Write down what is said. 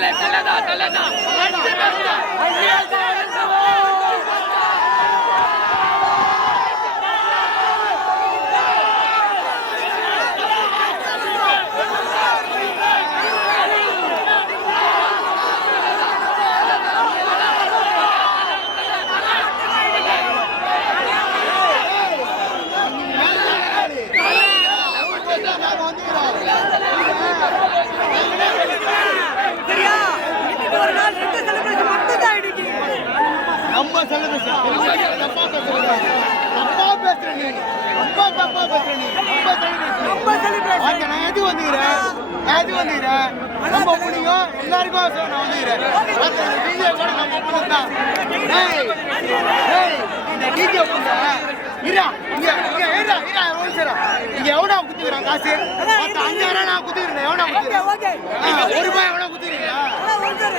تلا تلا ஒரு நாள் ரெண்டு செலிபிரேஷன் மட்டும் தான் இன்னைக்கு நம்ம செலிபிரேஷன் தப்பா பேசுறீங்க. தப்பா பேசுறீங்க. ரொம்ப தப்பா பேசுறீங்க. ரொம்ப செலிபிரேஷன் ரொம்ப செலிபிரேஷன் நான் எது வந்துக்கிறேன்? எது வந்துக்கிறேன்? நம்ம முடியும். எல்லாருக்கும் நான் வந்துக்கிறேன். டிஜே கூட நம்ம பொண்ணு தான் இந்த டிஜே பொண்ணு இரா இங்க இங்க இரா இரா இங்க எவ்வளோ குத்துக்கிறான் காசு? அஞ்சாயிரம் நான் குத்துக்கிறேன். எவ்வளோ குத்துக்கிறேன்? ஒரு ரூபாய்